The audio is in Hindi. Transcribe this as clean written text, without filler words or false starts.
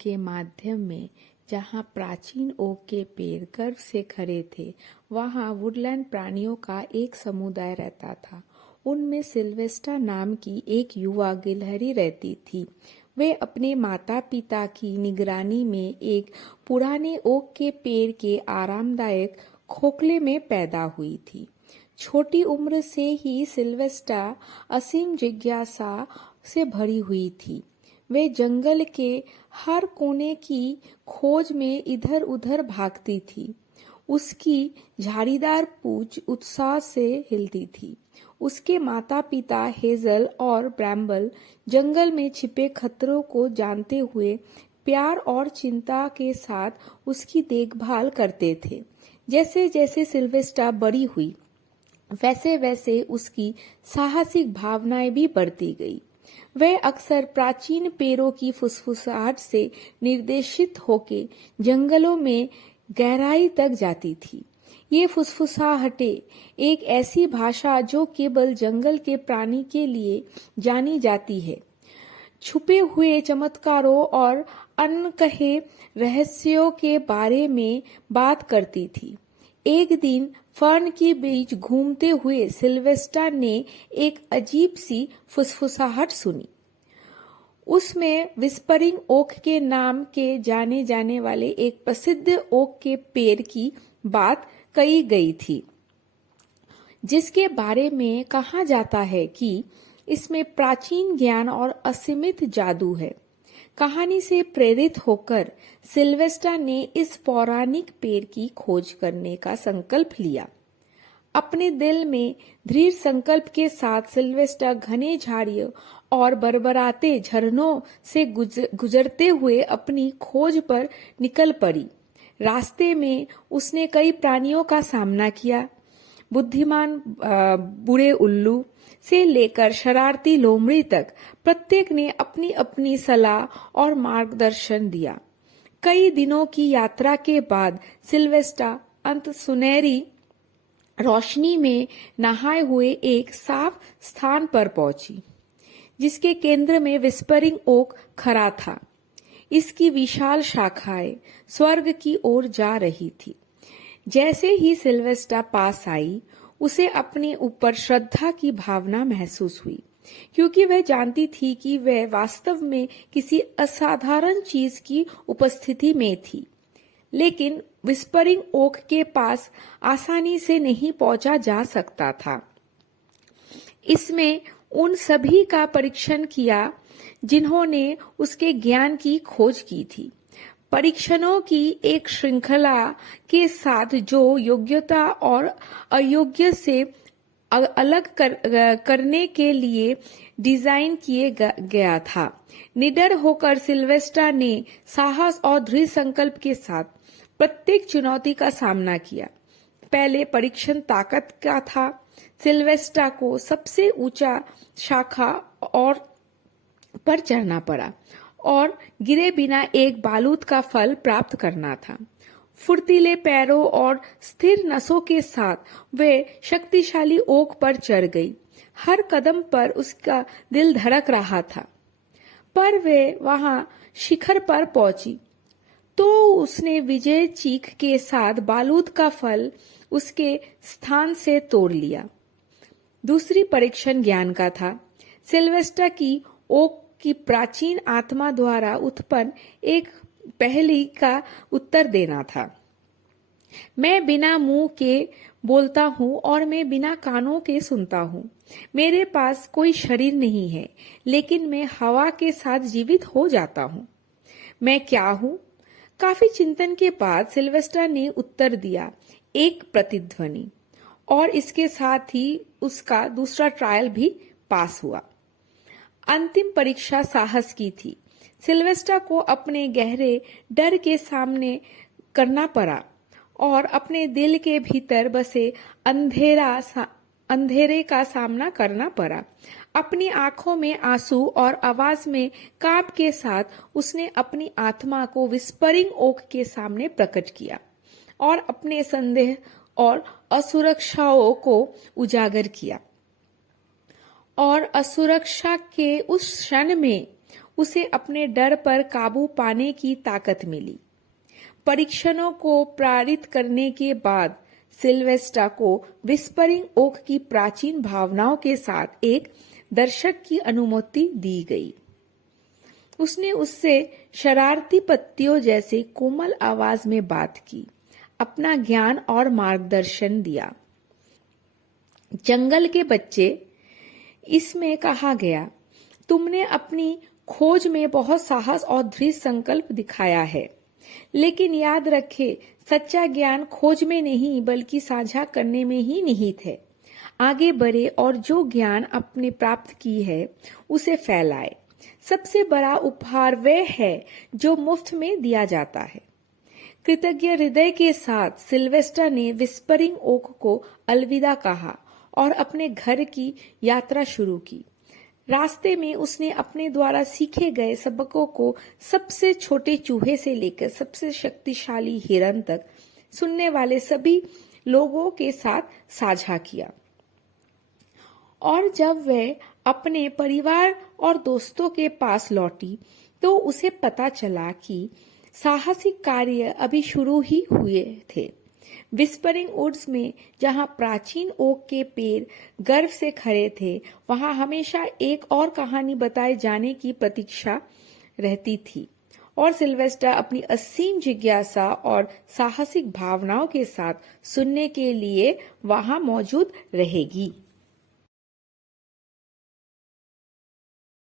के माध्यम में जहाँ प्राचीन ओक के पेड़ गर्व से खड़े थे, वहाँ वुडलैंड प्राणियों का एक समुदाय रहता था। उनमें सिल्वेस्टा नाम की एक युवा गिलहरी रहती थी। वे अपने माता पिता की निगरानी में एक पुराने ओक के पेड़ के आरामदायक खोखले में पैदा हुई थी। छोटी उम्र से ही सिल्वेस्टा असीम जिज्ञासा से भरी हुई थी। वे जंगल के हर कोने की खोज में इधर उधर भागती थी। उसकी झाड़ीदार पूंछ उत्साह से हिलती थी। उसके माता पिता हेजल और ब्रैम्बल जंगल में छिपे खतरों को जानते हुए प्यार और चिंता के साथ उसकी देखभाल करते थे। जैसे जैसे सिल्वेस्टा बड़ी हुई, वैसे वैसे उसकी साहसिक भावनाएं भी बढ़ती गई। वह अक्सर प्राचीन पेड़ों की फुसफुसाहट से निर्देशित होकर जंगलों में गहराई तक जाती थी। ये फुसफुसाहटें एक ऐसी भाषा जो केवल जंगल के प्राणी के लिए जानी जाती है, छुपे हुए चमत्कारों और अनकहे रहस्यों के बारे में बात करती थी। एक दिन फर्न के बीच घूमते हुए सिल्वेस्टा ने एक अजीब सी फुसफुसाहट सुनी। उसमें विस्परिंग ओक के नाम के जाने जाने वाले एक प्रसिद्ध ओक के पेड़ की बात कही गई थी, जिसके बारे में कहा जाता है कि इसमें प्राचीन ज्ञान और असीमित जादू है। कहानी से प्रेरित होकर सिल्वेस्टा ने इस पौराणिक पेड़ की खोज करने का संकल्प लिया। अपने दिल में दृढ़ संकल्प के साथ सिल्वेस्टा घने झाड़ियों और बरबराते झरनों से गुजरते हुए अपनी खोज पर निकल पड़ी। रास्ते में उसने कई प्राणियों का सामना किया। बुद्धिमान बूढ़े उल्लू से लेकर शरारती लोमड़ी तक प्रत्येक ने अपनी अपनी सलाह और मार्गदर्शन दिया। कई दिनों की यात्रा के बाद सिल्वेस्टा अंत सुनहरी रोशनी में नहाए हुए एक साफ स्थान पर पहुंची, जिसके केंद्र में विस्परिंग ओक खड़ा था। इसकी विशाल शाखाएं स्वर्ग की ओर जा रही थी। जैसे ही सिल्वेस्टा पास आई, उसे अपने ऊपर श्रद्धा की भावना महसूस हुई, क्योंकि वह जानती थी कि वह वास्तव में किसी असाधारण चीज की उपस्थिति में थी। लेकिन विस्परिंग ओक के पास आसानी से नहीं पहुंचा जा सकता था। इसमें उन सभी का परीक्षण किया जिन्होंने उसके ज्ञान की खोज की थी। परीक्षणों की एक श्रृंखला के साथ जो योग्यता और अयोग्य से अलग करने के लिए डिजाइन किए गया था। निडर होकर सिल्वेस्टा ने साहस और दृढ़ संकल्प के साथ प्रत्येक चुनौती का सामना किया। पहले परीक्षण ताकत का था। सिल्वेस्टा को सबसे ऊंचा शाखा और पर चढ़ना पड़ा और गिरे बिना एक बालूद का फल प्राप्त करना था। फुर्तीले पैरों और स्थिर नसों के साथ वे शक्तिशाली ओक पर चढ़ गई। हर कदम पर उसका दिल धड़क रहा था। पर वे वहां शिखर पर पहुंची तो उसने विजय चीख के साथ बालूद का फल उसके स्थान से तोड़ लिया। दूसरी परीक्षण ज्ञान का था। सिल्वेस्टा की ओक की प्राचीन आत्मा द्वारा उत्पन्न एक पहेली का उत्तर देना था। मैं बिना मुंह के बोलता हूँ और मैं बिना कानों के सुनता हूँ। मेरे पास कोई शरीर नहीं है, लेकिन मैं हवा के साथ जीवित हो जाता हूँ। मैं क्या हूँ? काफी चिंतन के बाद सिल्वेस्टा ने उत्तर दिया, एक प्रतिध्वनि। और इसके साथ ही उसका दूसरा ट्रायल भी पास हुआ। अंतिम परीक्षा साहस की थी। सिल्वेस्टा को अपने गहरे डर के सामने करना पड़ा और अपने दिल के भीतर बसे अंधेरे का सामना करना पड़ा। अपनी आंखों में आंसू और आवाज में कांप के साथ उसने अपनी आत्मा को विस्परिंग ओक के सामने प्रकट किया और अपने संदेह और असुरक्षाओं को उजागर किया। और असुरक्षा के उस क्षण में उसे अपने डर पर काबू पाने की ताकत मिली। परीक्षणों को पारित करने के बाद सिल्वेस्टा को विस्परिंग ओक की प्राचीन भावनाओं के साथ एक दर्शक की अनुमति दी गई। उसने उससे शरारती पत्तियों जैसे कोमल आवाज में बात की, अपना ज्ञान और मार्गदर्शन दिया। जंगल के बच्चे, इसमें कहा गया, तुमने अपनी खोज में बहुत साहस और दृढ़ संकल्प दिखाया है, लेकिन याद रखे, सच्चा ज्ञान खोज में नहीं बल्कि साझा करने में ही निहित है। आगे बढ़े और जो ज्ञान आपने प्राप्त की है उसे फैलाए। सबसे बड़ा उपहार वह है जो मुफ्त में दिया जाता है। कृतज्ञ हृदय के साथ सिल्वेस्टा ने विस्परिंग ओक को अलविदा कहा और अपने घर की यात्रा शुरू की। रास्ते में उसने अपने द्वारा सीखे गए सबकों को सबसे छोटे चूहे से लेकर सबसे शक्तिशाली हिरन तक सुनने वाले सभी लोगों के साथ साझा किया। और जब वह अपने परिवार और दोस्तों के पास लौटी तो उसे पता चला कि साहसिक कार्य अभी शुरू ही हुए थे। विस्परिंग वुड्स में जहां प्राचीन ओक के पेड़ गर्व से खड़े थे, वहां हमेशा एक और कहानी बताए जाने की प्रतीक्षा रहती थी और सिल्वेस्टा अपनी असीम जिज्ञासा और साहसिक भावनाओं के साथ सुनने के लिए वहां मौजूद रहेगी।